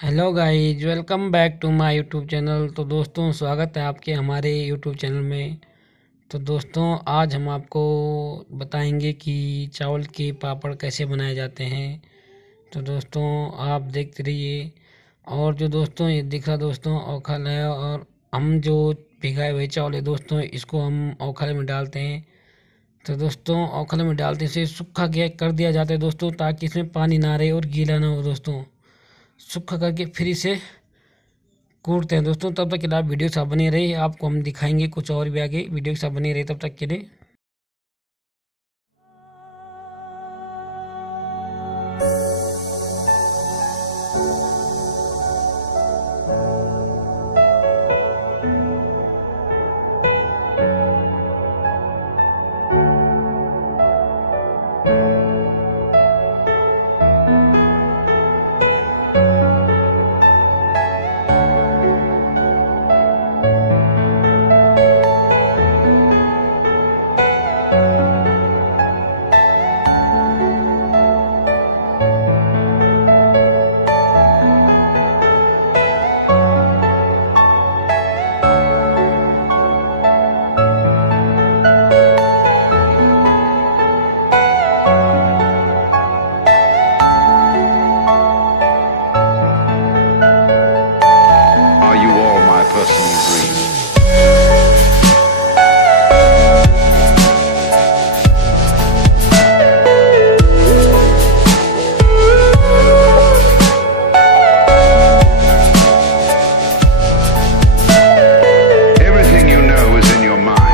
Hello guys, welcome back to my YouTube channel. तो दोस्तों, स्वागत है आपके हमारे यूट्यूब चैनल में। तो दोस्तों, आज हम आपको बताएंगे कि चावल के पापड़ कैसे बनाए जाते हैं। तो दोस्तों, आप देखते रहिए। और जो दोस्तों ये दिख रहा दोस्तों औखल है, और हम जो भिगाए हुए चावल है दोस्तों, इसको हम औखल में डालते हैं। तो दोस्तों, औखल में डालते से सूखा गया कर दिया जाता है दोस्तों, ताकि इसमें पानी ना रहे और गीला ना हो दोस्तों। सूखा करके फिर इसे कूटते हैं दोस्तों। तब तक के लिए आप वीडियो के साथ बने रहिए, आपको हम दिखाएंगे कुछ और भी आगे। वीडियो के साथ बने रहिए तब तक के लिए। Are you all my personal dreams? Everything you know is in your mind.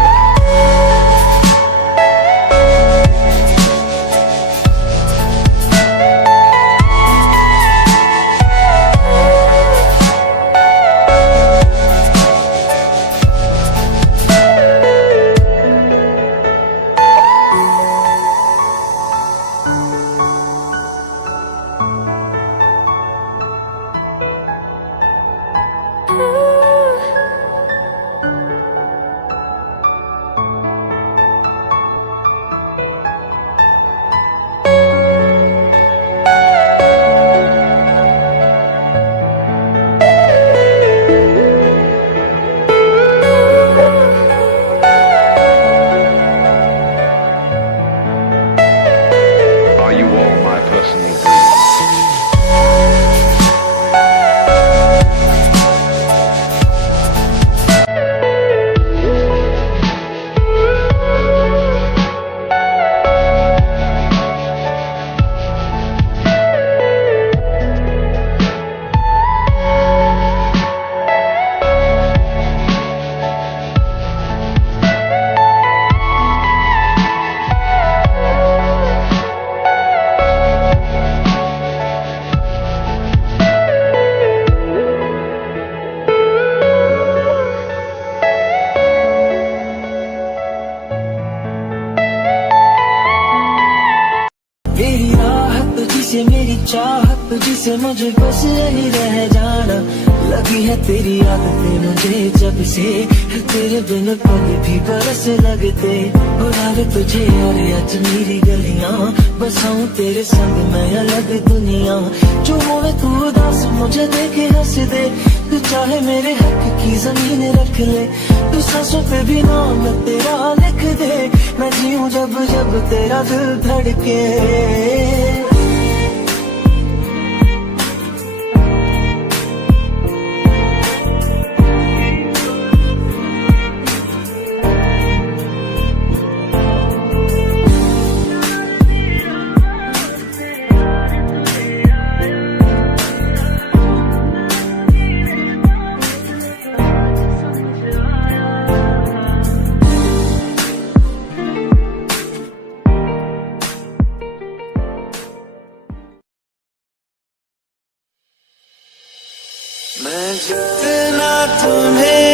Are you all my personal dreams? मेरी राहत तुझसे, मेरी चाहत तुझसे, मुझे बस यही रह जाना। लगी है तेरी आदतें मुझे जब से, तेरे बिन पल भी बरस लगते। बुला ले तुझे और आज मेरी गलियां, बसाऊं तेरे संग मैं अलग दुनिया। जो होवे तू उदास मुझे देखे हंस दे, तू चाहे मेरे हक की जमीन रख ले। तू सांसों पे भी नाम तेरा लिख दे, मैं जीऊं जब जब तेरा दिल धड़के। मैं जितना तुम्हें